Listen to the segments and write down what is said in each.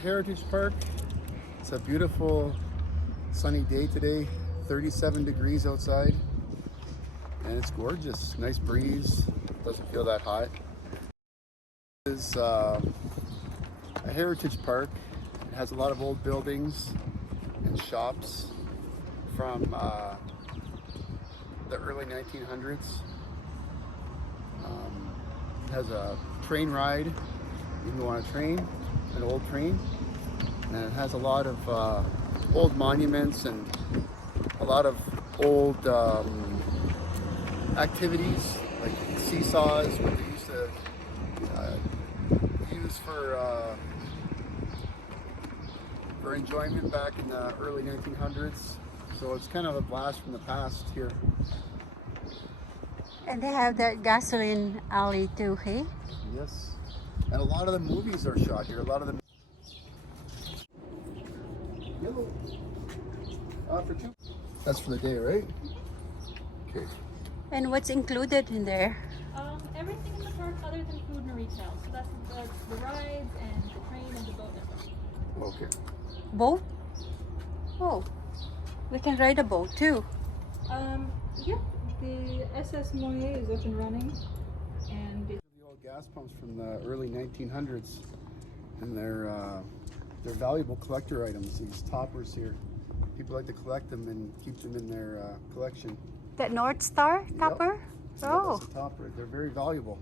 at Heritage Park. It's a beautiful sunny day today, 37 degrees outside, and it's gorgeous. Nice breeze, doesn't feel that hot. This is a heritage park. It has a lot of old buildings and shops from the early 1900s. It has a train ride. You can go on a train, an old train, and it has a lot of old monuments and a lot of old activities like seesaws, what they used to use for enjoyment back in the early 1900s. So it's kind of a blast from the past here. And they have that gasoline alley too, hey? Yes. And a lot of the movies are shot here. A lot of them. Yellow. For two. That's for the day, right? Okay. And what's included in there? Everything in the park other than food and retail. So that's the rides and the train and the boat as well. Okay. Boat? Oh, we can ride a boat too. Yep. The SS Moyer is up and running, and The old gas pumps from the early 1900s, and they're valuable collector items. These toppers here, people like to collect them and keep them in their collection. That North Star topper? Yep. Oh. Yeah, that's a topper. They're very valuable.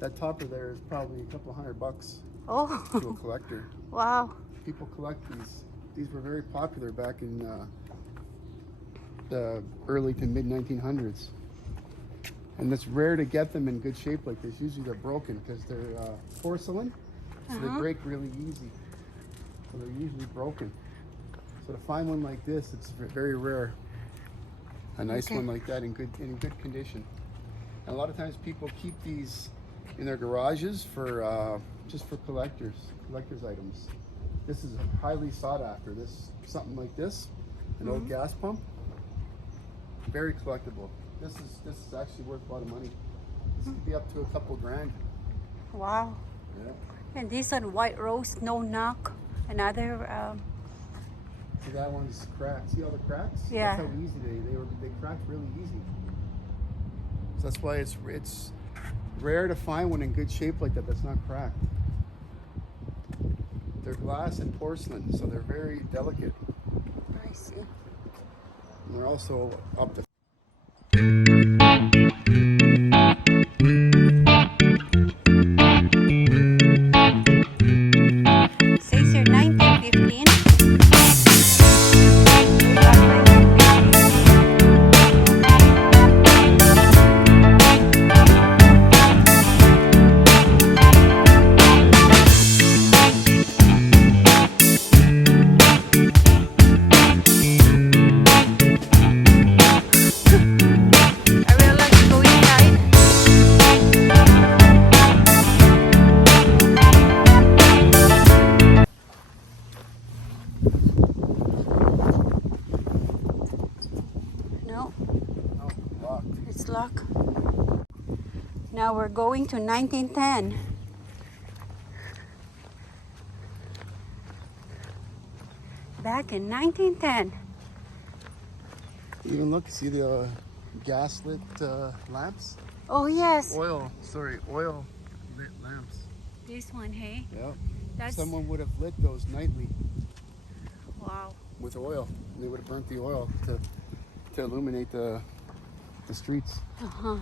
That topper there is probably a couple $100 Oh. to a collector. Wow. People collect these. These were very popular back in the early to mid 1900s. And it's rare to get them in good shape like this. Usually they're broken because they're porcelain, so they break really easy. So they're usually broken. So to find one like this, it's very rare. A nice one like that in good condition. And a lot of times people keep these in their garages for just for collectors items. This is highly sought after. Something like this, an old gas pump, very collectible. This is actually worth a lot of money. This could be up to a couple grand. Wow. Yeah. And this one, white rose, no knock. Another. See, that one's cracked. See all the cracks? Yeah. That's how easy they cracked really easy. So that's why it's rare to find one in good shape like that that's not cracked. They're glass and porcelain, so they're very delicate. I see. And they're also up to Says here 1915. It's locked. Now we're going to 1910. Back in 1910. even look, see the gas-lit lamps? Oh yes. Oil lit lamps. This one, hey? Yeah. That's Someone would have lit those nightly wow. with oil. They would have burnt the oil to illuminate the streets. Uh-huh.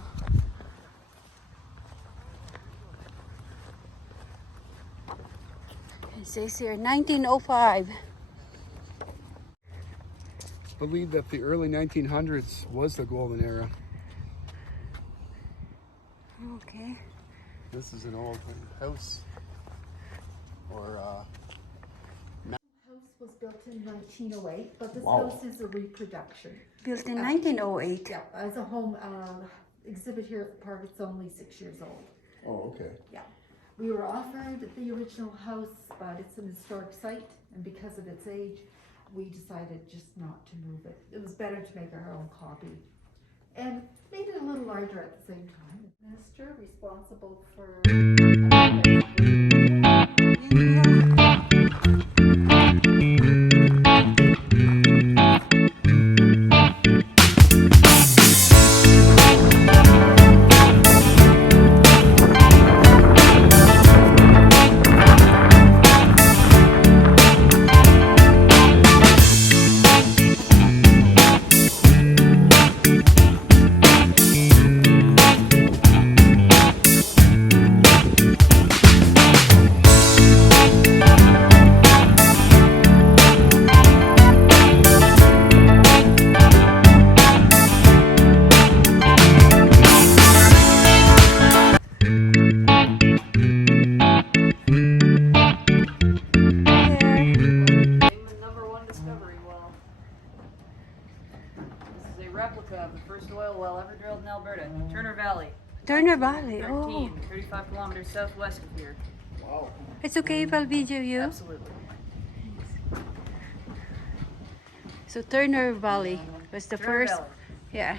It says here 1905. Believe that the early 1900s was the golden era. Okay. This is an old house, or House was built in 1908, but this house is a reproduction. Built in 1908. Yeah, as a home exhibit here at the park, it's only 6 years old. Oh, okay. Yeah. We were offered the original house, but it's an historic site, and because of its age, we decided just not to move it. It was better to make our own copy. And made it a little larger at the same time. Minister responsible for first oil well ever drilled in Alberta, Turner Valley. Turner Valley. 13, Oh, 35 kilometers southwest of here. Wow. it's okay if I'll video you. Absolutely. So Turner Valley was the Turner first. Valley. Yeah.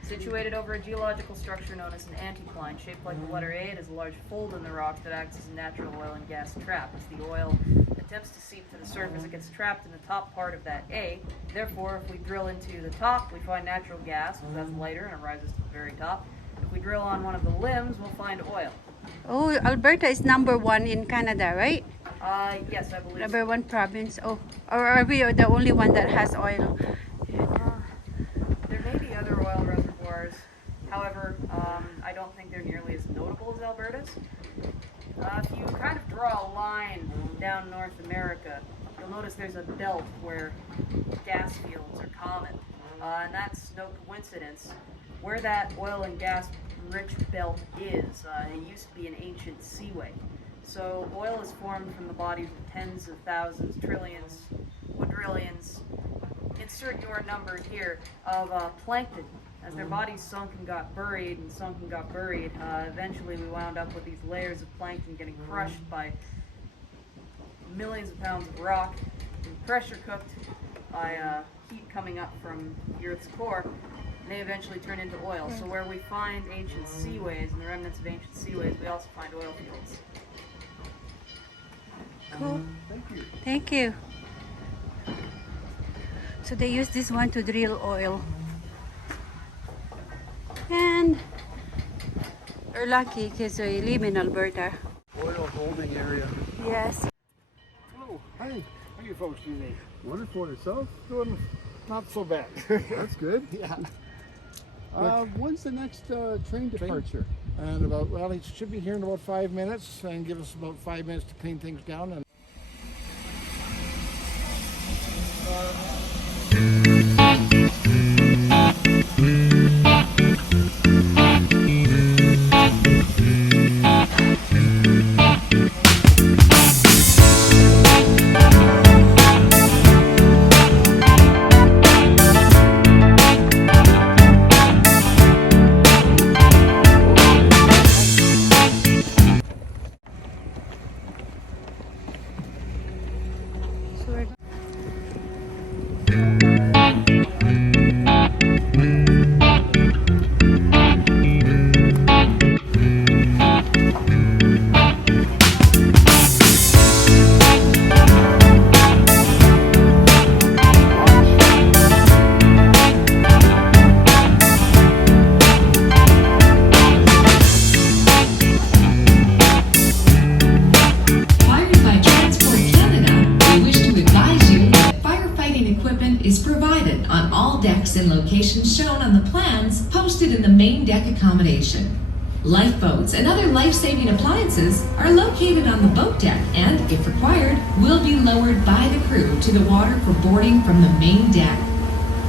Situated over a geological structure known as an anticline, shaped like the letter A, it is a large fold in the rock that acts as a natural oil and gas trap. As the oil attempts to seep to the surface, it gets trapped in the top part of that A. Therefore, if we drill into the top, we find natural gas, because that's lighter and it rises to the very top. If we drill on one of the limbs, we'll find oil. Oh, Alberta is #1 in Canada, right? Yes, I believe so. #1 province. Oh, or are we the only one that has oil? There may be other oil reservoirs. However, I don't think they're nearly as notable as Alberta's. If you kind of draw a line down North America, you'll notice there's a belt where gas fields are common. And that's no coincidence. Where that oil and gas rich belt is, it used to be an ancient seaway. So oil is formed from the bodies of tens of thousands, trillions, quadrillions, insert your number here, of plankton. As their bodies sunk and got buried, eventually we wound up with these layers of plankton getting crushed by millions of pounds of rock, and pressure cooked by heat coming up from the Earth's core, and they eventually turn into oil. So where we find ancient seaways and the remnants of ancient seaways, we also find oil fields. Cool. Thank you. Thank you. So they use this one to drill oil. And we're lucky because we live in Alberta. Oil holding area. Yes. Hello. Hi. How you folks today? Wonderful yourself. Doing not so bad. That's good. Yeah. When's the next train departure? And about, well, he should be here in about 5 minutes and give us about 5 minutes to clean things down. And So we're Firefight Transport Canada, we wish to advise you that firefighting equipment is provided on all decks and locations shown on the plans posted in the main deck accommodation. Lifeboats and other life-saving appliances are located on the boat deck and, if required, will be lowered by the crew to the water for boarding from the main deck.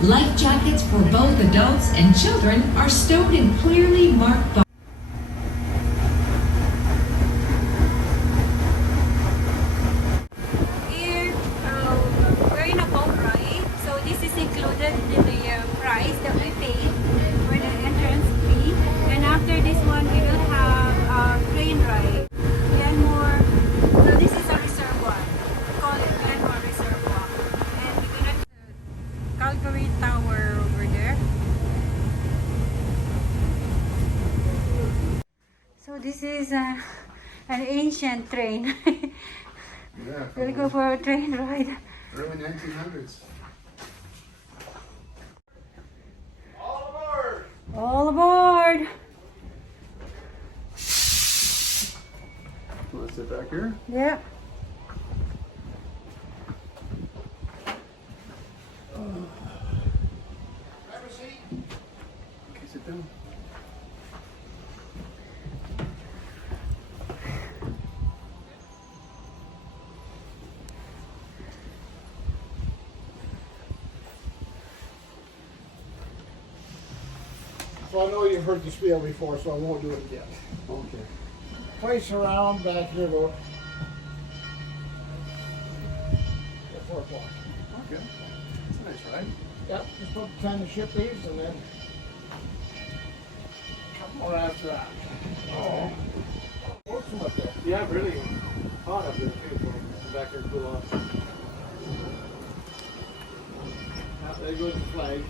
Life jackets for both adults and children are stowed in clearly marked boxes. here. We're in a boat ride, so this is included in the price that we paid for the entrance fee. And after this one, we will have a train ride. Glenmore. So this is a reservoir. We call it Glenmore Reservoir. And we're gonna the Calgary Tower over there. So this is an ancient train. Yeah. We'll go for a train ride. Early 1900s. All aboard! Want to sit back here? Yeah. Okay, sit down. so I know you've heard the spiel before, so I won't do it again. Okay. Place around back here about 4 o'clock. Okay. It's a nice ride. Yep, just put the time to ship these and then or after that. Oh. Awesome up there. Yeah, really hot up there too. So back there and cool off. There goes the flag.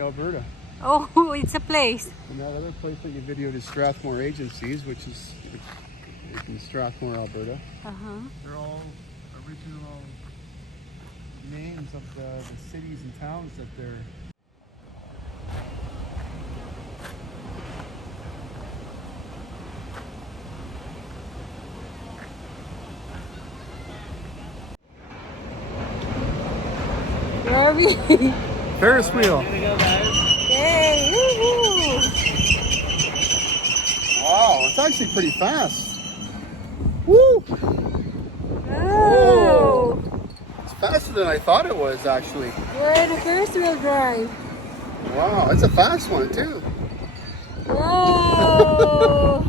Alberta. Oh, it's a place. And that other place that you videoed is Strathmore Agencies, which is in Strathmore, Alberta. They're all original names of the cities and towns that they're. Where are we? Ferris wheel. Yay! Woohoo! Wow, it's actually pretty fast. Woo! Oh! It's faster than I thought it was, actually. We're in a Ferris wheel drive. Wow, it's a fast one too. Whoa! Wow.